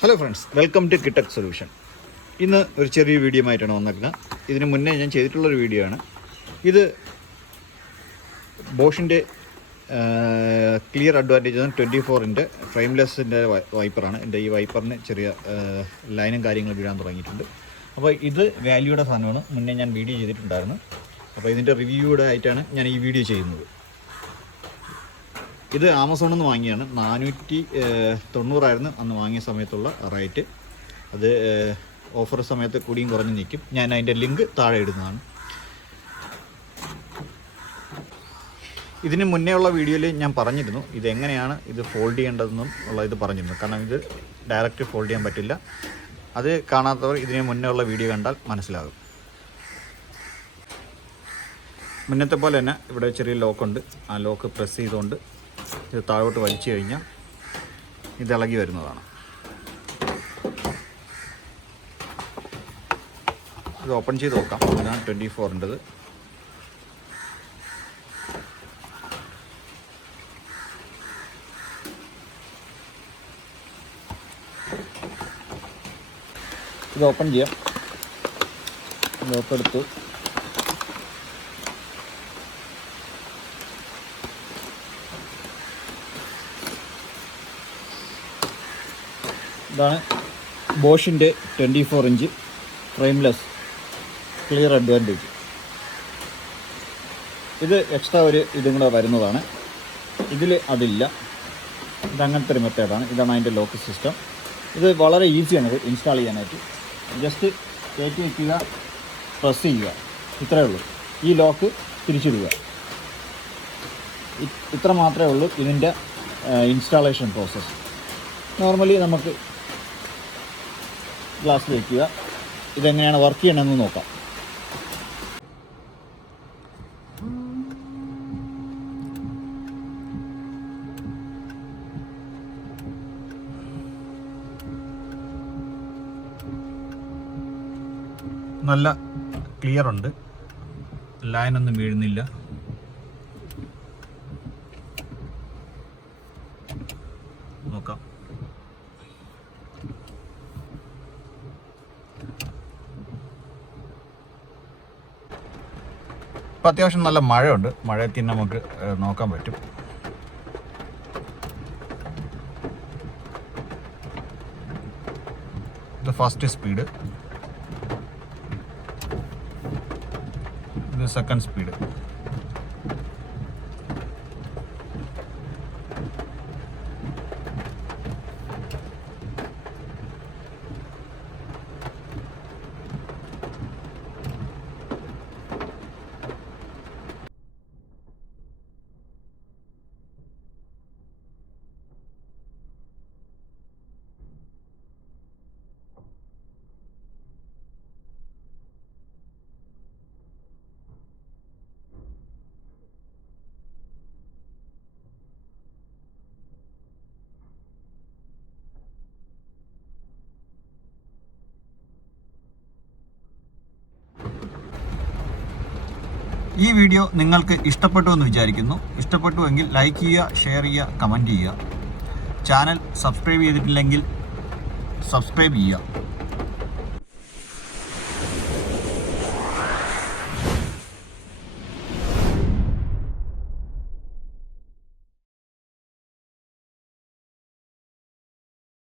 Hello friends, welcome to കിടെക് solution. ഇന്ന് ഒരു ചെറിയ വീഡിയോ ആയിട്ടാണ് വന്നിരിക്കുന്നത്. ഇതിന് മുന്നേ ഞാൻ ചെയ്തിട്ടുള്ളൊരു വീഡിയോ ആണ് ഇത്. ബോഷിൻ്റെ ക്ലിയർ അഡ്വാൻറ്റേജ് 24-ൻ്റെ ഫ്രെയിംലെസ്സിൻ്റെ വൈപ്പറാണ്. എൻ്റെ ഈ വൈപ്പറിന് ചെറിയ ലൈനും കാര്യങ്ങളും വീഴാൻ തുടങ്ങിയിട്ടുണ്ട്. അപ്പോൾ ഇത് വാല്യൂയുടെ സാധനമാണ്. മുന്നേ ഞാൻ വീഡിയോ ചെയ്തിട്ടുണ്ടായിരുന്നു. അപ്പോൾ ഇതിൻ്റെ റിവ്യൂയുടെ ആയിട്ടാണ് ഞാൻ ഈ വീഡിയോ ചെയ്യുന്നത്. ഇത് ആമസോണിൽ നിന്ന് വാങ്ങിയാണ്. 490 അന്ന് വാങ്ങിയ സമയത്തുള്ള റേറ്റ്. അത് ഓഫർ സമയത്ത് കൂടിയും കുറഞ്ഞ് നിൽക്കും. ഞാൻ അതിൻ്റെ ലിങ്ക് താഴെ ഇടുന്നതാണ്. ഇതിന് മുന്നേ ഉള്ള വീഡിയോയിൽ ഞാൻ പറഞ്ഞിരുന്നു ഇതെങ്ങനെയാണ് ഇത് ഫോൾഡ് ചെയ്യേണ്ടതെന്നും ഇത് പറഞ്ഞിരുന്നു. കാരണം ഇത് ഡയറക്റ്റ് ഫോൾഡ് ചെയ്യാൻ പറ്റില്ല. അത് കാണാത്തവർ ഇതിന് മുന്നേ ഉള്ള വീഡിയോ കണ്ടാൽ മനസ്സിലാകും. മുന്നത്തെ പോലെ തന്നെ ഇവിടെ ചെറിയ ലോക്കുണ്ട്. ആ ലോക്ക് പ്രസ് ചെയ്തുകൊണ്ട് ഇത് താഴോട്ട് വലിച്ചു കഴിഞ്ഞാൽ ഇത് ഇളകി വരുന്നതാണ്. ഇത് ഓപ്പൺ ചെയ്ത് നോക്കാം. ഇതാണ് 24-ൻ്റെത്. ഇത് ഓപ്പൺ ചെയ്യാം. ലോക്കെടുത്തു. ഇതാണ് ബോഷിൻ്റെ 24-ഇഞ്ച് ഫ്രെയിംലെസ് ക്ലിയർ അഡ്വാൻറ്റേജ്. ഇത് എക്സ്ട്രാ ഒരു ഇതും കൂടെ വരുന്നതാണ്. ഇതിൽ അതില്ല. ഇതങ്ങനത്തെ ഒരു മെത്തേഡാണ്. ഇതാണ് അതിൻ്റെ ലോക്ക് സിസ്റ്റം. ഇത് വളരെ ഈസിയാണ് ഇത് ഇൻസ്റ്റാൾ ചെയ്യാനായിട്ട്. ജസ്റ്റ് കയറ്റി വയ്ക്കുക, പ്രസ് ചെയ്യുക, ഇത്രയേ ഉള്ളൂ. ഈ ലോക്ക് തിരിച്ചിടുക. ഇത്ര മാത്രമേ ഉള്ളൂ ഇതിൻ്റെ ഇൻസ്റ്റാളേഷൻ പ്രോസസ്സ്. നോർമലി നമുക്ക് ഗ്ലാസ് വയ്ക്കുക. ഇതെങ്ങനെയാണ് വർക്ക് ചെയ്യണമെന്ന് നോക്കാം. നല്ല ക്ലിയർ ഉണ്ട്. ലൈനൊന്നും വീഴുന്നില്ല. നോക്കാം. ഇപ്പം അത്യാവശ്യം നല്ല മഴയുണ്ട്. മഴയത്തിൽ നമുക്ക് നോക്കാൻ പറ്റും. ഇത് ഫസ്റ്റ് സ്പീഡ്, ഇത് സെക്കൻഡ് സ്പീഡ്. ഈ വീഡിയോ നിങ്ങൾക്ക് ഇഷ്ടപ്പെട്ടു എന്ന് വിചാരിക്കുന്നു. ഇഷ്ടപ്പെട്ടുവെങ്കിൽ ലൈക്ക് ചെയ്യുക, ഷെയർ ചെയ്യുക, കമൻറ്റ് ചെയ്യുക. ചാനൽ സബ്സ്ക്രൈബ് ചെയ്തിട്ടില്ലെങ്കിൽ സബ്സ്ക്രൈബ് ചെയ്യുക.